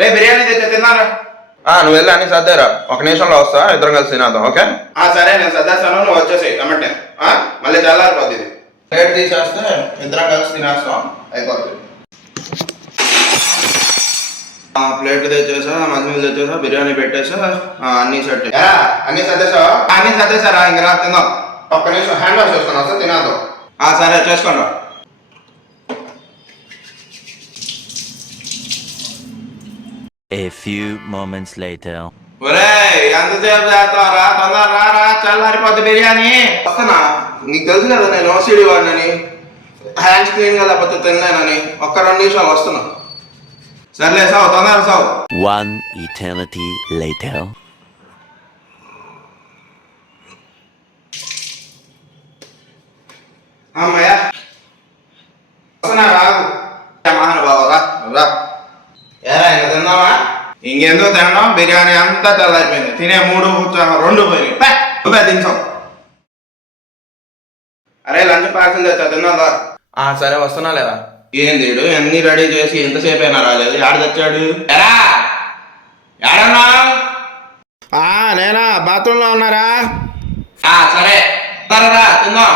రే బిర్యానీ తెచ్చా తిన్నారా? నువ్వు వెళ్ళి అన్ని సర్దారా, ఒక నిమిషంలో వస్తా, ఇద్దరం కలిసి తినేద్దాం. ఓకే సరే నేను సర్దేస్తాను, నువ్వు వచ్చేసాయి కమెంట్. మళ్ళీ చల్లారిపోద్ది ఇది. ప్లేట్ తీసేస్తే ఇద్దరం కలిసి తినేస్తాం, అయిపోతుంది. ప్లేట్లు తెచ్చేసా, మంచినీళ్ళు తెచ్చేసా, బిర్యానీ పెట్టేసా, అన్ని సెట్. అన్ని సర్దేసావా? అన్ని సర్దేశారా? ఇంకా తిందాం. ఒక్క నిమిషం హ్యాండ్ వాష్ చేస్తాను, వస్తే తినేద్దాం. సరే చేసుకోండి. A few moments later. ఒరే ఎంతసేపు చేస్తావరా? తొందర రా, చల్లారిపోద్ది బిర్యానీ. వస్తానా? నీకు తెలుసు కదా నేను ఓసిడి వాడినని, హ్యాండ్స్ క్లీన్ గా లేకపోతే తిన్నానని. ఒక్క 2 నిమిషాలు వస్తున్నా. సర్లే సావు, తొందర సావు. One eternity later. అమ్మయ్యా వస్తున్నా, రాదు మహానుభావరా రా. ఏరా ఇంకా తిన్నావా? ఇంకెందుకు తినడం, బిర్యానీ అంతా చల్లారిపోయింది. తినే 2 పోయినాయి. నువ్వే తింటావు. అరే లంచ్ పార్సల్ తెచ్చా, తిన్నాదా? సరే వస్తున్నా లేదా? ఏంది వీడు అన్ని రెడీ చేసి ఎంతసేపు అయినా రాలేదు, ఆడ తెచ్చాడు. ఎరా ఏడన్నా? నేనా, బాత్రూంలో ఉన్నారా? సరే రా తిందాం.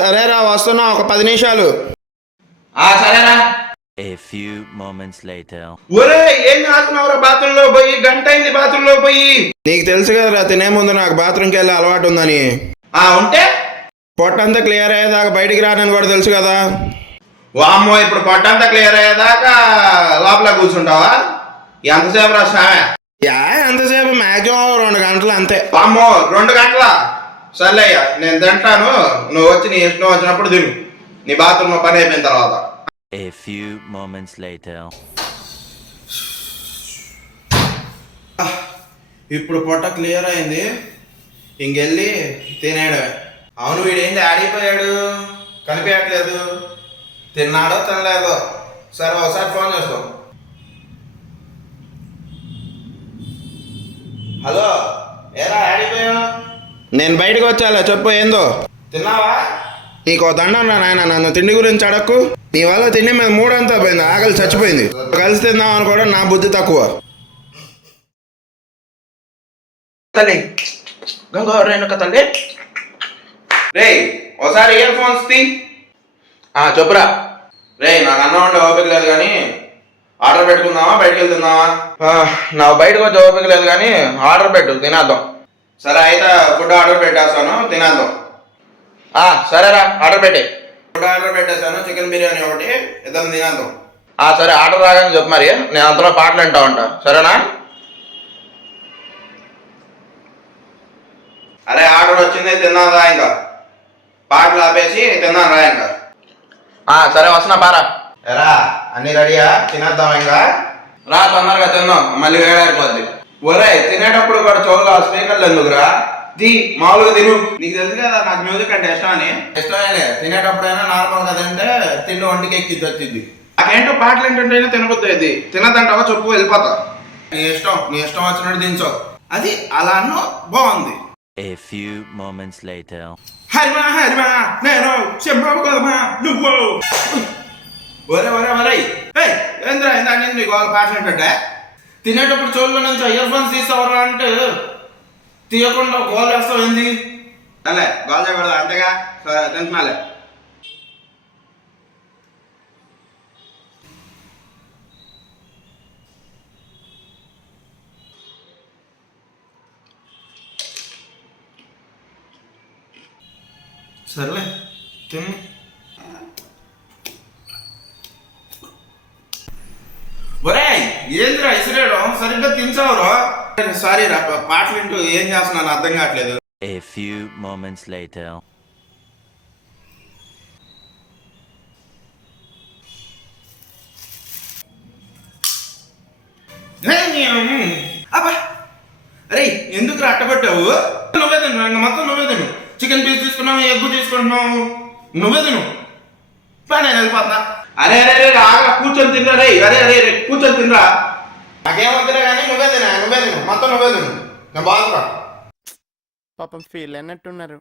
సరేరా వస్తున్నా, ఒక 10 నిమిషాలు. సరేరా. A few moments later. ఒరే ఏం చేస్తున్నావురా? బాత్రూంలో పోయి గంట అయింది. బాత్రూంలో పోయి నీకు తెలుసు కదరా, తినే ముందు నాకు బాత్రూంకి వెళ్ళే అలవాటు ఉందని. ఉంటే పొట్టంతా క్లియర్ అయ్యేదాకా బయటికి రానని కూడా తెలుసు కదా. వామ్మో, ఇప్పుడు పొట్టంతా క్లియర్ అయ్యేదాకా లోపల కూర్చుంటావా? ఎంతసేపు రా స్వామి? ఎంతసేపు? మాక్సిమం 2 గంటలు అంతే. వామ్మో 2 గంటలా? సర్లేయ్యా నేను తింటాను, నువ్వు వచ్చి నీ ఇష్టం వచ్చినప్పుడు తిను, నీ బాత్రూంలో పని అయిపోయిన తర్వాత. A few moments later. ఇప్పుడు పొట్ట క్లియర్ అయింది, ఇంకెళ్ళి తినేయడమే. అవును వీడేంటి ఆడిపోయాడు, కనిపించట్లేదు. తిన్నాడో తినలేదో? సరే ఒకసారి ఫోన్ చేస్తాం. హలో, ఏరా ఆడిపోయావు? నేను బయటకు వచ్చాలే, చెప్పు ఏందో. తిన్నావా? నీకో దండం రా నాయన, నన్ను తిండి గురించి అడక్కు. నీ వల్ల తిండి మీద మూడంతా పోయింది, ఆకలి చచ్చిపోయింది. కలిసి తిందాం అనుకోవడం నా బుద్ధి తక్కువ. తల్లి గంగోరేణుక తల్లి. రే ఒకసారి ఇయర్ ఫోన్స్ తీ. చెప్పురా. రే నాకు అన్నం ఉండే ఓపిక లేదు కానీ ఆర్డర్ పెట్టుకుందామా, బయటకు వెళ్తుందామా? నాకు బయటకు వచ్చే ఓపిక లేదు కానీ ఆర్డర్ పెట్టు, తినేద్దాం. సరే అయితే ఫుడ్ ఆర్డర్ పెట్టేస్తాను, తినేద్దాం. సరేరా, ఆర్డర్ పెట్టే. ఫుడ్ ఆర్డర్ పెట్టేస్తాను, చికెన్ బిర్యానీ ఒకటి, ఇద్దరం తినేద్దాం. సరే ఆర్డర్ రాగానే చెప్పు మరి, నేను అంతలో పాటలు వింటా ఉంటా. సరేనా? అరే ఆర్డర్ వచ్చింది, తిన్నాం రా. ఇంకా పాటలు ఆపేసి తిన్నాను రా. ఇంకా సరే వస్తున్నా, పారా. ఎరా అన్ని రెడీయా? తినేద్దాం. ఇంకా రా తొందరగా తిందాం, మళ్ళీ వేడారిపోద్ది. ఒరే తినేటప్పుడు కూడా చెవులో స్పీకర్లు ఎందుకురా? మామూలుగా తిను. నీకు తెలుసు కదా నాకు మ్యూజిక్ అంటే ఇష్టం అని. ఇష్టమేలే, తినేటప్పుడైనా నార్మల్ గా తింటే తిండి ఒంటికి ఎక్కి వచ్చింది. నాకేంటో పాటలు ఏంటంటే తినబుద్ది. తినదంటావా చెప్పు, వెళ్ళిపోతా. నీ ఇష్టం వచ్చినట్టు దించో. అది అలా అన్నో బాగుంది. A few moments later. హరిమా నేను చెప్పావు కదమ్మా నువ్వు. ఒరే ఏంద్రా ఇందా నేను నీకు వాళ్ళ పాట ఏంటంటే తినేటప్పుడు చెవుల్లో నుంచి ఇయర్ ఫోన్స్ తీసావరా అంటే తీయకుండా గోల్ వేస్తావు ఏంది? అలే గోల్ చేయకూడదు అంతేగా. సరే తింటున్నాలే. సర్లే తిని. ఒరే ఏంద్రా ఇసిరేయడం, సరిగ్గా తినసావురా. సారీ రా, పాటలు వింటూ ఏం చేస్తున్నాను అర్థం కావట్లేదు. A few moments later. అబ్బా అరే ఎందుకు అట్టగొట్టావు? నువ్వే తిను, మొత్తం నువ్వే తిను. చికెన్ పీస్ తీసుకున్నావు, ఎగ్గు తీసుకుంటున్నావు, నువ్వే తిను. నేను వెళ్ళిపోతున్నా. అరే ఆగా కూర్చొని తినరా. అరే కూర్చొని తినరా. నాకేమవుతున్నా కానీ నువ్వే తిను, మొత్తం నువ్వే తిను. నేను బాగుంటా. పాపం ఫీల్ అన్నట్టున్నారు.